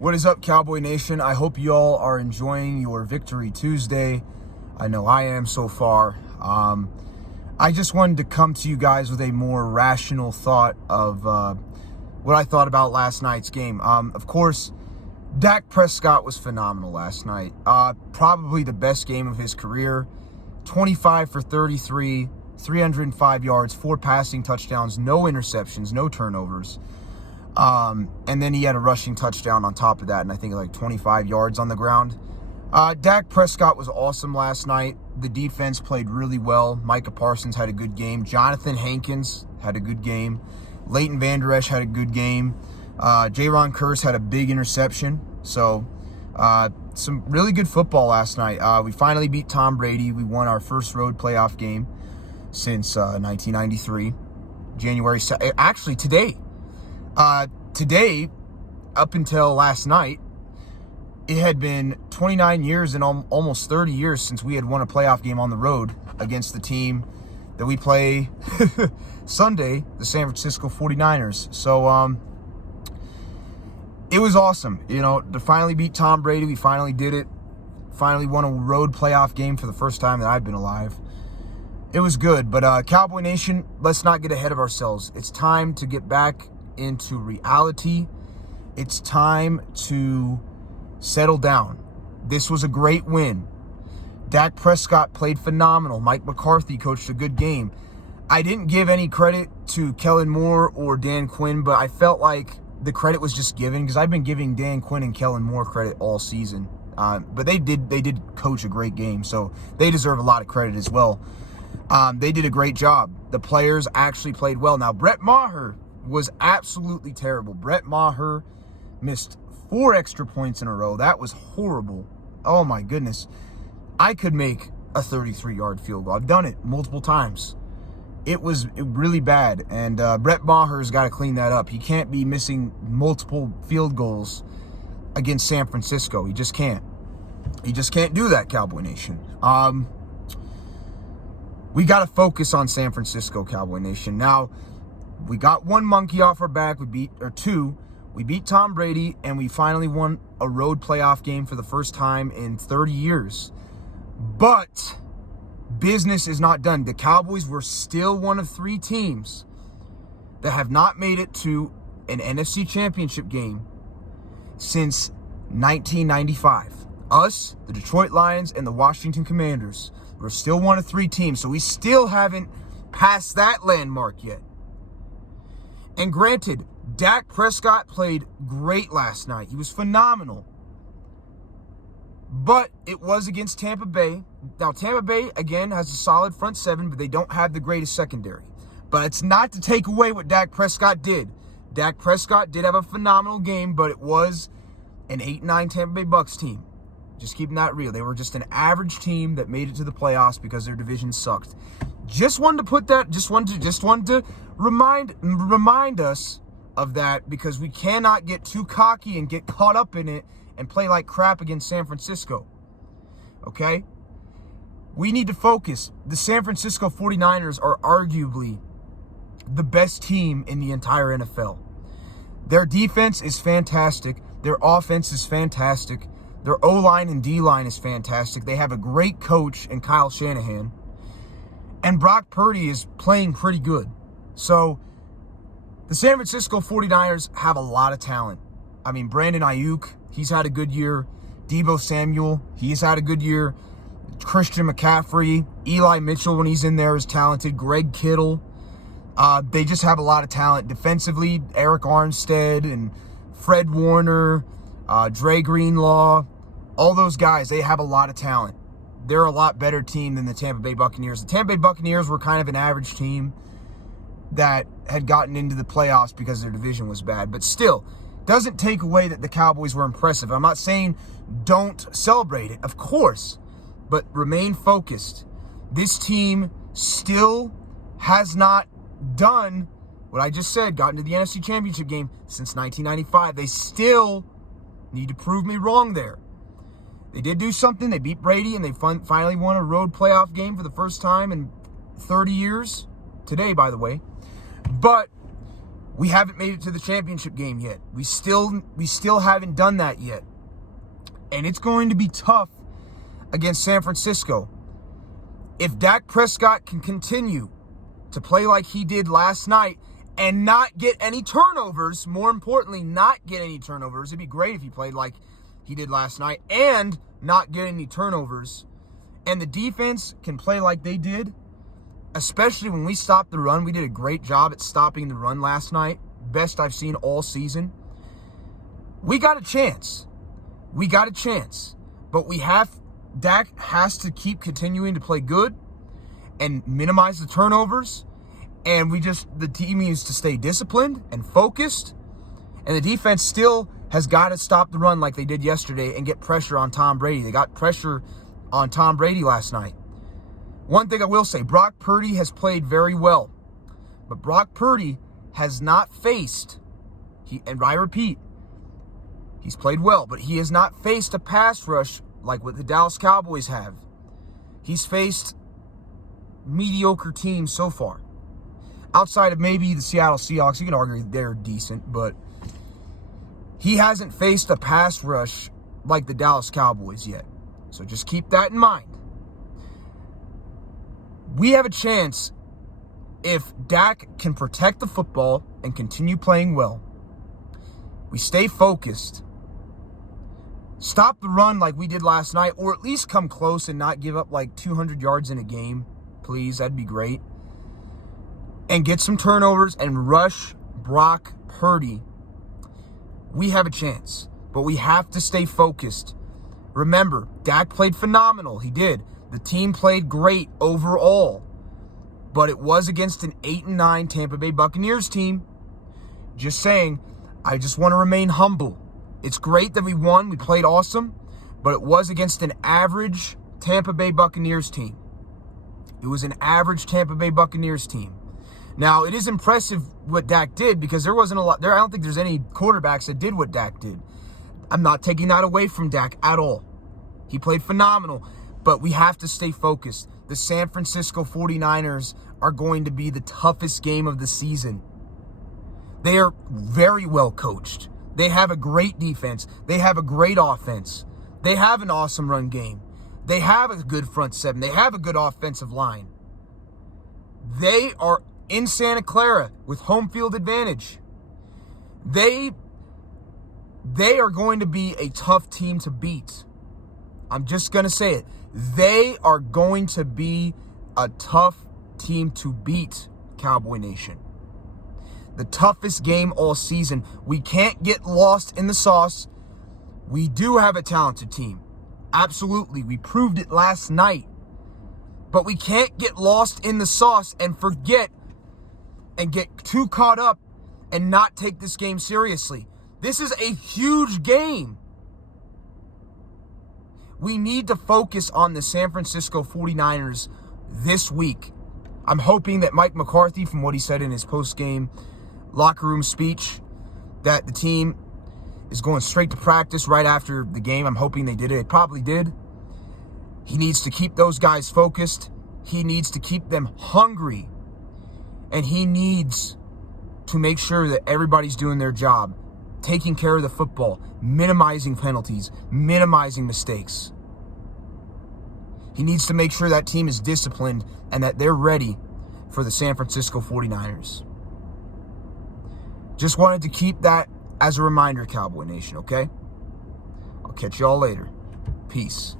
What is up, Cowboy Nation? I hope you all are enjoying your Victory Tuesday. I know I am so far. I just wanted to come to you guys with a more rational thought of what I thought about last night's game. Of course, Dak Prescott was phenomenal last night. Probably the best game of his career. 25 for 33, 305 yards, 4 passing touchdowns, no interceptions, no turnovers. And then he had a rushing touchdown on top of that, and I think like 25 yards on the ground. Dak Prescott was awesome last night. The defense played really well. Micah Parsons had a good game. Jonathan Hankins had a good game. Leighton Vander Esch had a good game. Jaron Kearse had a big interception. So, some really good football last night. We finally beat Tom Brady. We won our first road playoff game since 1993. January 2nd. Actually, today. Today, up until last night, it had been 29 years and almost 30 years since we had won a playoff game on the road against the team that we play Sunday, the San Francisco 49ers. So, it was awesome, to finally beat Tom Brady. We finally did it. Finally won a road playoff game for the first time that I've been alive. It was good, but Cowboy Nation, let's not get ahead of ourselves. It's time to get back into reality. It's time to settle down. This was a great win. Dak Prescott played phenomenal. Mike McCarthy coached a good game. I didn't give any credit to Kellen Moore or Dan Quinn, but I felt like the credit was just given because I've been giving Dan Quinn and Kellen Moore credit all season. But they did coach a great game, so they deserve a lot of credit as well. They did a great job. The players actually played well. Now, Brett Maher was absolutely terrible. Brett Maher missed 4 extra points in a row. That was horrible. Oh, my goodness. I could make a 33-yard field goal. I've done it multiple times. It was really bad, and Brett Maher's got to clean that up. He can't be missing multiple field goals against San Francisco. He just can't. He just can't do that, Cowboy Nation. We got to focus on San Francisco, Cowboy Nation. Now, we got one monkey off our back. Two. We beat Tom Brady, and we finally won a road playoff game for the first time in 30 years. But business is not done. The Cowboys were still one of 3 teams that have not made it to an NFC Championship game since 1995. Us, the Detroit Lions, and the Washington Commanders. We're still one of 3 teams, so we still haven't passed that landmark yet. And granted, Dak Prescott played great last night. He was phenomenal. But it was against Tampa Bay. Now, Tampa Bay, again, has a solid front 7, but they don't have the greatest secondary. But it's not to take away what Dak Prescott did. Dak Prescott did have a phenomenal game, but it was an 8-9 Tampa Bay Bucks team. Just keeping that real. They were just an average team that made it to the playoffs because their division sucked. Just wanted to put that, just wanted to remind us of that, because we cannot get too cocky and get caught up in it and play like crap against San Francisco. Okay? We need to focus. The San Francisco 49ers are arguably the best team in the entire NFL. Their defense is fantastic. Their offense is fantastic. Their O-line and D-line is fantastic. They have a great coach in Kyle Shanahan. And Brock Purdy is playing pretty good. So, the San Francisco 49ers have a lot of talent. I mean, Brandon Ayuk, he's had a good year. Deebo Samuel, he's had a good year. Christian McCaffrey, Eli Mitchell, when he's in there, is talented. Greg Kittle. They just have a lot of talent. Defensively, Eric Armstead and Fred Warner, Dre Greenlaw, all those guys, they have a lot of talent. They're a lot better team than the Tampa Bay Buccaneers. The Tampa Bay Buccaneers were kind of an average team that had gotten into the playoffs because their division was bad. But still, doesn't take away that the Cowboys were impressive. I'm not saying don't celebrate it, of course, but remain focused. This team still has not done what I just said, gotten to the NFC Championship game since 1995. They still need to prove me wrong there. They did do something. They beat Brady, and they finally won a road playoff game for the first time in 30 years. Today, by the way. But We haven't made it to the championship game yet. We still haven't done that yet. And it's going to be tough against San Francisco. If Dak Prescott can continue to play like he did last night and not get any turnovers, more importantly, not get any turnovers. It'd be great if he played like he did last night and not get any turnovers. And the defense can play like they did, especially when we stopped the run. We did a great job at stopping the run last night. Best I've seen all season. We got a chance. But Dak has to keep continuing to play good and minimize the turnovers. And the team needs to stay disciplined and focused. And the defense still has got to stop the run like they did yesterday and get pressure on Tom Brady. They got pressure on Tom Brady last night. One thing I will say, Brock Purdy has played very well. But Brock Purdy has not faced, and I repeat, he's played well, but he has not faced a pass rush like what the Dallas Cowboys have. He's faced mediocre teams so far. Outside of maybe the Seattle Seahawks, you can argue they're decent, but he hasn't faced a pass rush like the Dallas Cowboys yet. So just keep that in mind. We have a chance if Dak can protect the football and continue playing well. We stay focused. Stop the run like we did last night, or at least come close and not give up like 200 yards in a game. Please, that'd be great. And get some turnovers and rush Brock Purdy. We have a chance, but we have to stay focused. Remember, Dak played phenomenal. He did. The team played great overall, but it was against an 8-9 Tampa Bay Buccaneers team. Just saying, I just want to remain humble. It's great that we won. We played awesome, but it was against an average Tampa Bay Buccaneers team. It was an average Tampa Bay Buccaneers team. Now, it is impressive what Dak did because there wasn't a lot there. I don't think there's any quarterbacks that did what Dak did. I'm not taking that away from Dak at all. He played phenomenal, but we have to stay focused. The San Francisco 49ers are going to be the toughest game of the season. They are very well coached. They have a great defense. They have a great offense. They have an awesome run game. They have a good front seven. They have a good offensive line. They are in Santa Clara with home field advantage. They are going to be a tough team to beat. I'm just going to say it. They are going to be a tough team to beat, Cowboy Nation. The toughest game all season. We can't get lost in the sauce. We do have a talented team. Absolutely. We proved it last night. But we can't get lost in the sauce and forget and get too caught up and not take this game seriously. This is a huge game. We need to focus on the San Francisco 49ers this week. I'm hoping that Mike McCarthy, from what he said in his post-game locker room speech, that the team is going straight to practice right after the game. I'm hoping they did it. It probably did. He needs to keep those guys focused. He needs to keep them hungry. And he needs to make sure that everybody's doing their job, taking care of the football, minimizing penalties, minimizing mistakes. He needs to make sure that team is disciplined and that they're ready for the San Francisco 49ers. Just wanted to keep that as a reminder, Cowboy Nation, okay? I'll catch y'all later. Peace.